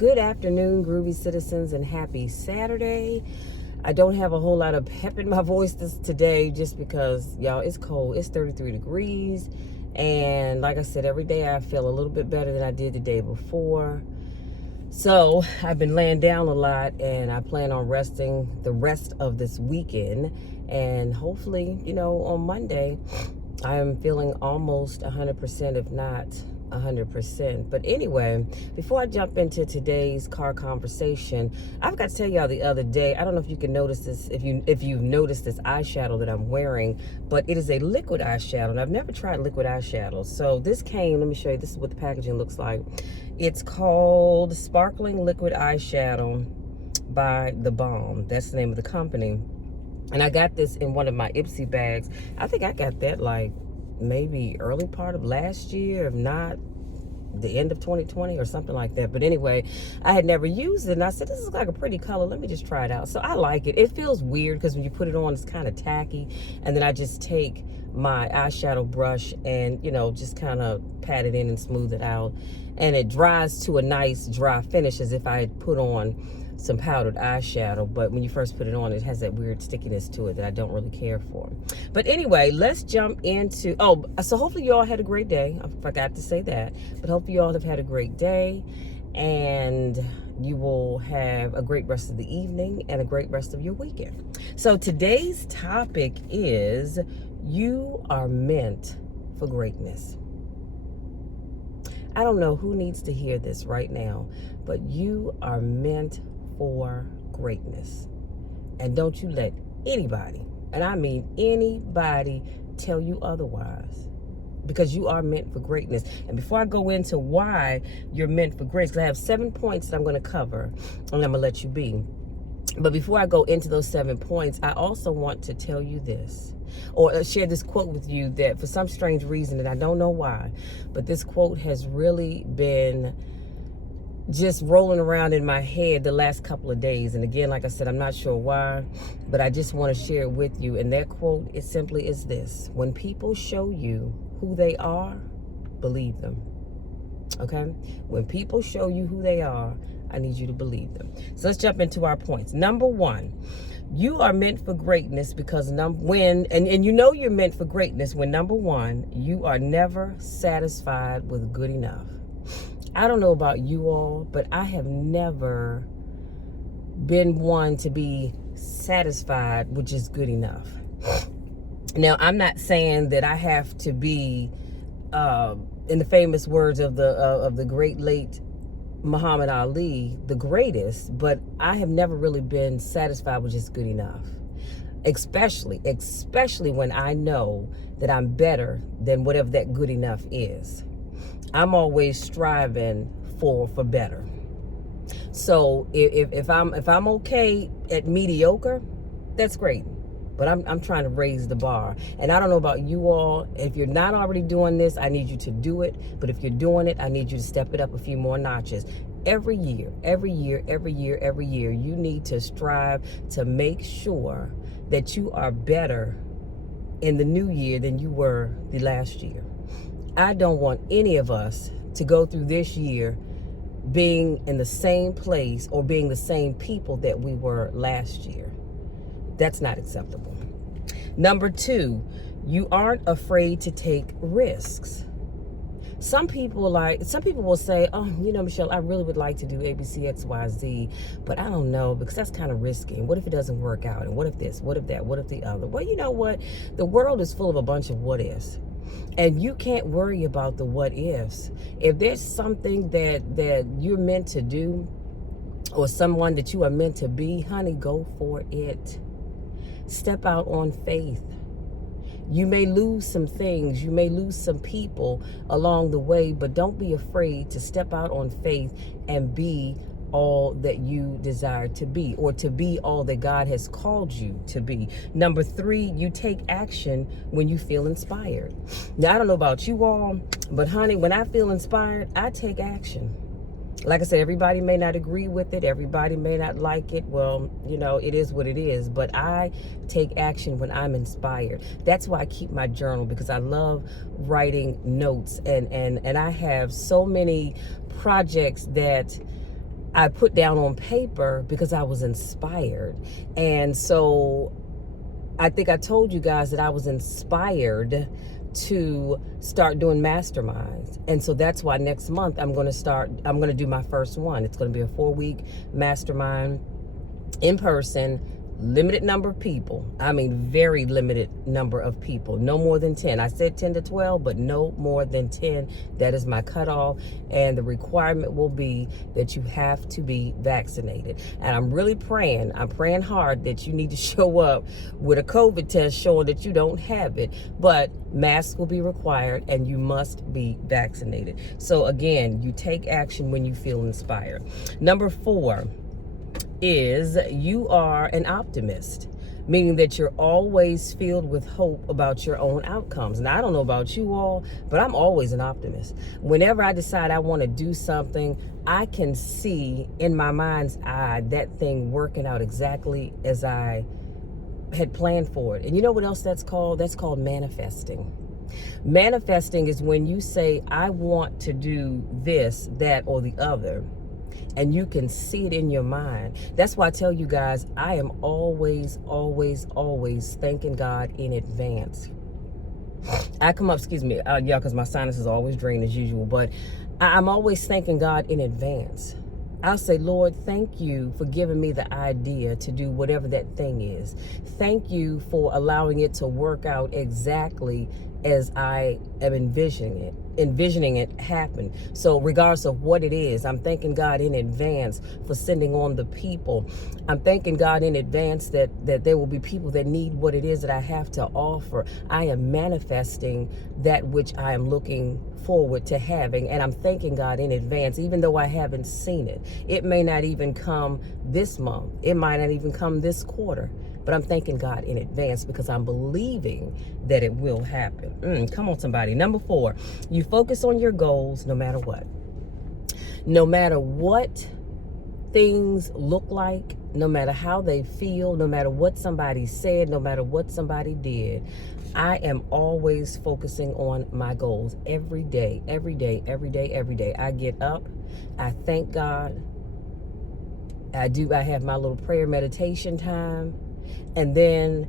Good afternoon, groovy citizens, and happy Saturday. I don't have a whole lot of pep in my voice today just because, y'all, it's cold. It's 33 degrees. And like I said, every day I feel a little bit better than I did the day before. So I've been laying down a lot, and I plan on resting the rest of this weekend. And hopefully, on Monday, I am feeling almost 100%, if not 100%. But anyway, before I jump into today's car conversation, I've got to tell y'all the other day, I don't know if you can notice this, if you've noticed this eyeshadow that I'm wearing, but it is a liquid eyeshadow, and I've never tried liquid eyeshadow. So this came, let me show you, this is what the packaging looks like. It's called Sparkling Liquid Eyeshadow by The Balm. That's the name of the company. And I got this in one of my Ipsy bags. I think I got that like maybe early part of last year, if not the end of 2020 or something like that. But anyway, I had never used it, and I said, this is like a pretty color. Let me just try it out. So I like it. It feels weird because when you put it on, it's kind of tacky. And then I just take my eyeshadow brush and, just kind of pat it in and smooth it out. And it dries to a nice dry finish as if I had put on some powdered eyeshadow, but when you first put it on, it has that weird stickiness to it that I don't really care for. But anyway, let's jump into, so hopefully you all had a great day. I forgot to say that, but hopefully you all have had a great day, and you will have a great rest of the evening and a great rest of your weekend. So today's topic is, you are meant for greatness. I don't know who needs to hear this right now, but you are meant for greatness. And don't you let anybody, and I mean anybody, tell you otherwise, because you are meant for greatness. And before I go into why you're meant for greatness, because I have 7 points that I'm going to cover, and I'm going to let you be. But before I go into those 7 points, I also want to tell you this, or share this quote with you that for some strange reason, and I don't know why, but this quote has really been just rolling around in my head the last couple of days. And again, like I said, I'm not sure why, but I just want to share it with you. And that quote, it simply is this: when people show you who they are, believe them. Okay? When people show you who they are, I need you to believe them. So let's jump into our points. Number one, you are meant for greatness because you're meant for greatness when, number one, you are never satisfied with good enough. I don't know about you all, but I have never been one to be satisfied with just good enough. Now, I'm not saying that I have to be, in the famous words of the great late Muhammad Ali, the greatest, but I have never really been satisfied with just good enough. Especially when I know that I'm better than whatever that good enough is. I'm always striving for better. So if I'm okay at mediocre, that's great. But I'm trying to raise the bar. And I don't know about you all. If you're not already doing this, I need you to do it. But if you're doing it, I need you to step it up a few more notches. Every year, you need to strive to make sure that you are better in the new year than you were the last year. I don't want any of us to go through this year being in the same place or being the same people that we were last year. That's not acceptable. Number two, you aren't afraid to take risks. Some people will say, oh, Michelle, I really would like to do A, B, C, X, Y, Z, but I don't know, because that's kind of risky. And what if it doesn't work out? And what if this? What if that? What if the other? Well, you know what? The world is full of a bunch of what ifs. And you can't worry about the what ifs. If there's something that you're meant to do, or someone that you are meant to be, honey, go for it. Step out on faith. You may lose some things, you may lose some people along the way, but don't be afraid to step out on faith and be all that you desire to be, or to be all that God has called you to be. Number three, you take action when you feel inspired. Now, I don't know about you all, but honey, when I feel inspired, I take action. Like I said, everybody may not agree with it. Everybody may not like it. Well, it is what it is. But I take action when I'm inspired. That's why I keep my journal, because I love writing notes. And I have so many projects that I put down on paper because I was inspired. And so I think I told you guys that I was inspired to start doing masterminds. And so that's why next month I'm going to do my first one. It's going to be a 4-week mastermind in person, limited number of people. I mean, very limited number of people. No more than 10. I said 10 to 12, but no more than 10. That is my cutoff. And the requirement will be that you have to be vaccinated. And I'm really praying. I'm praying hard that you need to show up with a COVID test showing that you don't have it. But masks will be required and you must be vaccinated. So again, you take action when you feel inspired. Number 4 is you are an optimist, meaning that you're always filled with hope about your own outcomes. Now, I don't know about you all, but I'm always an optimist. Whenever I decide I want to do something, I can see in my mind's eye that thing working out exactly as I had planned for it. And you know what else that's called? That's called manifesting. Manifesting is when you say, I want to do this, that, or the other, and you can see it in your mind. That's why I tell you guys, I am always thanking God in advance. I come up, excuse me, yeah, because my sinus is always drained as usual, but I'm always thanking God in advance. I'll say, Lord, thank you for giving me the idea to do whatever that thing is. Thank you for allowing it to work out exactly as I am envisioning it happen. So regardless of what it is, I'm thanking God in advance for sending on the people. I'm thanking God in advance that there will be people that need what it is that I have to offer. I am manifesting that which I am looking forward to having, and I'm thanking God in advance, even though I haven't seen it. It may not even come this month. It might not even come this quarter. But I'm thanking God in advance because I'm believing that it will happen. Come on, somebody. Number 4, you focus on your goals no matter what. No matter what things look like, no matter how they feel, no matter what somebody said, no matter what somebody did, I am always focusing on my goals every day. I get up, I thank God. I have my little prayer meditation time. And then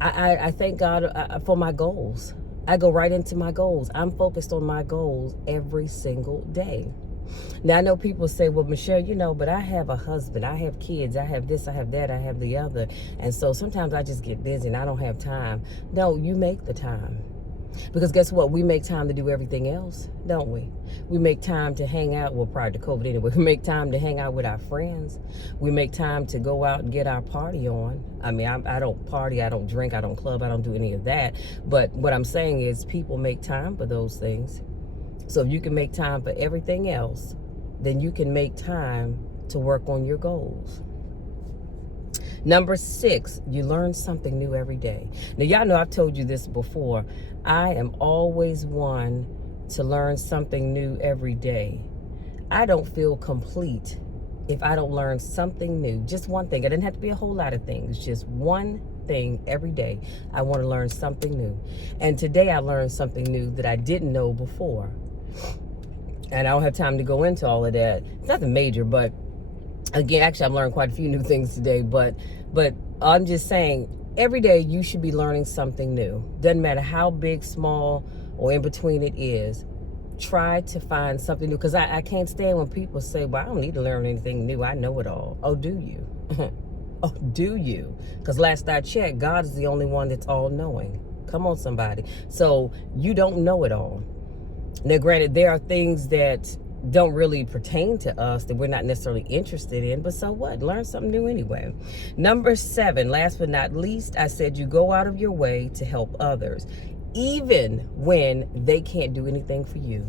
I thank God for my goals. I go right into my goals. I'm focused on my goals every single day. Now, I know people say, well, Michelle, but I have a husband, I have kids, I have this, I have that, I have the other. And so sometimes I just get busy and I don't have time. No, you make the time. Because guess what? We make time to do everything else, don't we? We make time to hang out, well, prior to COVID anyway, we make time to hang out with our friends. We make time to go out and get our party on. I mean, I don't party, I don't drink, I don't club, I don't do any of that. But what I'm saying is people make time for those things. So if you can make time for everything else, then you can make time to work on your goals. Number 6, you learn something new every day. Now, y'all know I've told you this before. I am always one to learn something new every day. I don't feel complete if I don't learn something new. Just one thing. It doesn't have to be a whole lot of things. Just one thing every day. I want to learn something new. And today I learned something new that I didn't know before. And I don't have time to go into all of that. It's nothing major, but again, actually, I've learned quite a few new things today, but I'm just saying, every day you should be learning something new. Doesn't matter how big, small, or in between it is. Try to find something new, because I can't stand when people say, well, I don't need to learn anything new. I know it all. Oh, do you? Oh, do you? Because last I checked, God is the only one that's all-knowing. Come on, somebody. So you don't know it all. Now, granted, there are things that don't really pertain to us that we're not necessarily interested in, but so what? Learn something new anyway. Number 7, last but not least, I said you go out of your way to help others, even when they can't do anything for you.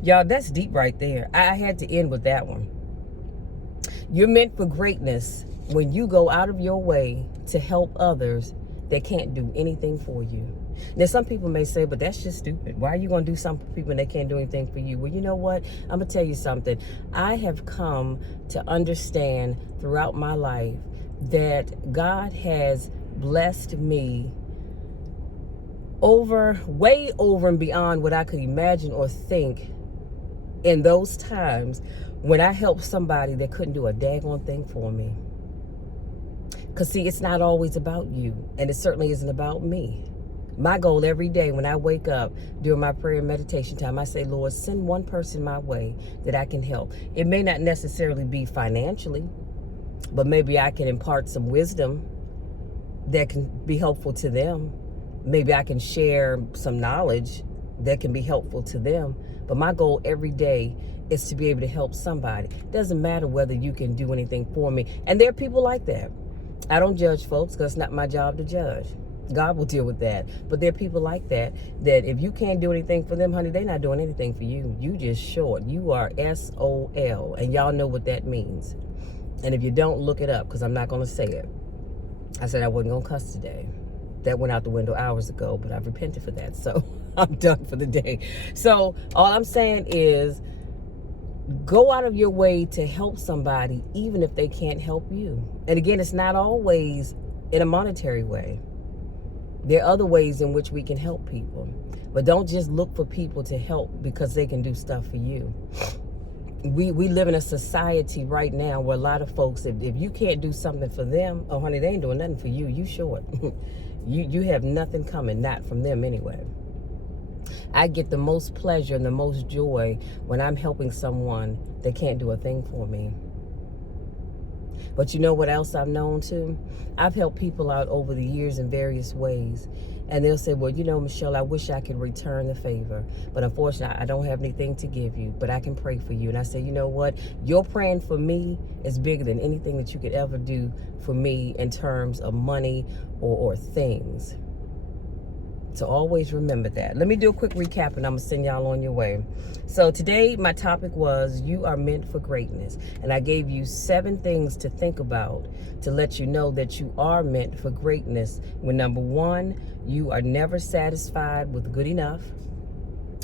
Y'all, that's deep right there. I had to end with that one. You're meant for greatness when you go out of your way to help others that can't do anything for you. Now, some people may say, but that's just stupid. Why are you going to do something for people and they can't do anything for you? Well, you know what? I'm going to tell you something. I have come to understand throughout my life that God has blessed me way over and beyond what I could imagine or think in those times when I helped somebody that couldn't do a daggone thing for me. Because, see, it's not always about you, and it certainly isn't about me. My goal every day when I wake up during my prayer and meditation time, I say, Lord, send one person my way that I can help. It may not necessarily be financially, but maybe I can impart some wisdom that can be helpful to them. Maybe I can share some knowledge that can be helpful to them. But my goal every day is to be able to help somebody. It doesn't matter whether you can do anything for me. And there are people like that. I don't judge folks because it's not my job to judge. God will deal with that. But there are people like that if you can't do anything for them, honey, they're not doing anything for you. You just short. You are SOL. And y'all know what that means. And if you don't, look it up because I'm not going to say it. I said I wasn't going to cuss today. That went out the window hours ago, but I've repented for that. So I'm done for the day. So all I'm saying is go out of your way to help somebody, even if they can't help you. And again, it's not always in a monetary way. There are other ways in which we can help people. But don't just look for people to help because they can do stuff for you. We live in a society right now where a lot of folks, if you can't do something for them, oh honey, they ain't doing nothing for you. You short. you have nothing coming, not from them anyway. I get the most pleasure and the most joy when I'm helping someone that can't do a thing for me. But you know what else I've known too? I've helped people out over the years in various ways. And they'll say, well, you know, Michelle, I wish I could return the favor. But unfortunately, I don't have anything to give you. But I can pray for you. And I say, you know what? Your praying for me is bigger than anything that you could ever do for me in terms of money or things. So always remember that. Let me do a quick recap and I'm going to send y'all on your way. So today my topic was you are meant for greatness. And I gave you 7 things to think about to let you know that you are meant for greatness. When number 1, you are never satisfied with good enough.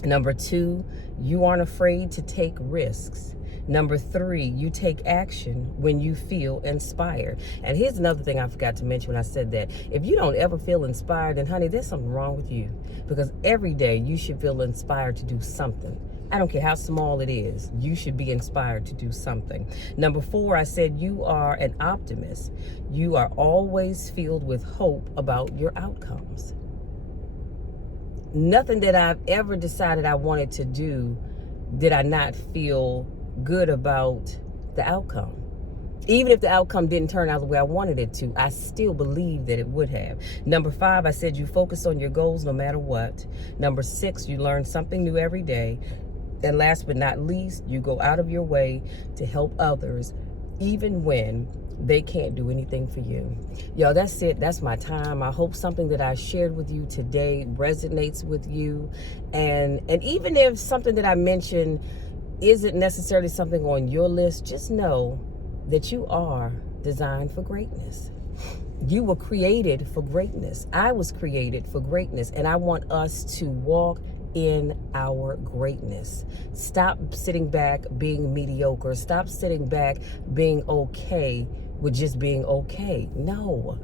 Number 2, you aren't afraid to take risks. Number 3, you take action when you feel inspired. And here's another thing I forgot to mention when I said that. If you don't ever feel inspired, then honey, there's something wrong with you. Because every day you should feel inspired to do something. I don't care how small it is. You should be inspired to do something. Number 4, I said you are an optimist. You are always filled with hope about your outcomes. Nothing that I've ever decided I wanted to do did I not feel good about the outcome. Even if the outcome didn't turn out the way I wanted it to, I still believe that it would have. Number 5, I said you focus on your goals no matter what. Number 6, you learn something new every day. And last but not least, you go out of your way to help others, even when they can't do anything for you. Yo, that's it. That's my time. I hope something that I shared with you today resonates with you. And even if something that I mentioned isn't necessarily something on your list, just know that you are designed for greatness. You were created for greatness. I was created for greatness. And I want us to walk in our greatness. Stop sitting back being mediocre. Stop sitting back being okay with just being okay. No.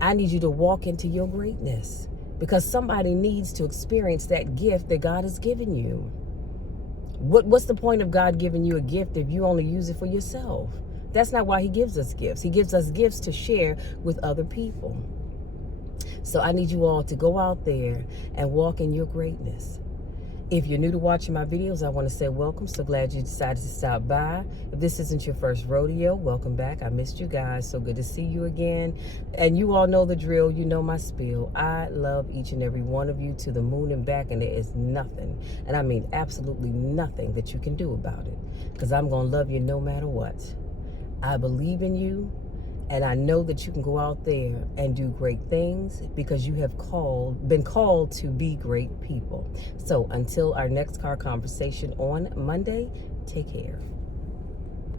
I need you to walk into your greatness because somebody needs to experience that gift that God has given you. What's the point of God giving you a gift if you only use it for yourself? That's not why he gives us gifts. He gives us gifts to share with other people. So I need you all to go out there and walk in your greatness. If you're new to watching my videos, I want to say welcome. So glad you decided to stop by. If this isn't your first rodeo, welcome back. I missed you guys. So good to see you again. And you all know the drill. You know my spiel. I love each and every one of you to the moon and back. And there is nothing, and I mean absolutely nothing, that you can do about it. Because I'm going to love you no matter what. I believe in you. And I know that you can go out there and do great things because you have been called to be great people. So until our next car conversation on Monday, take care.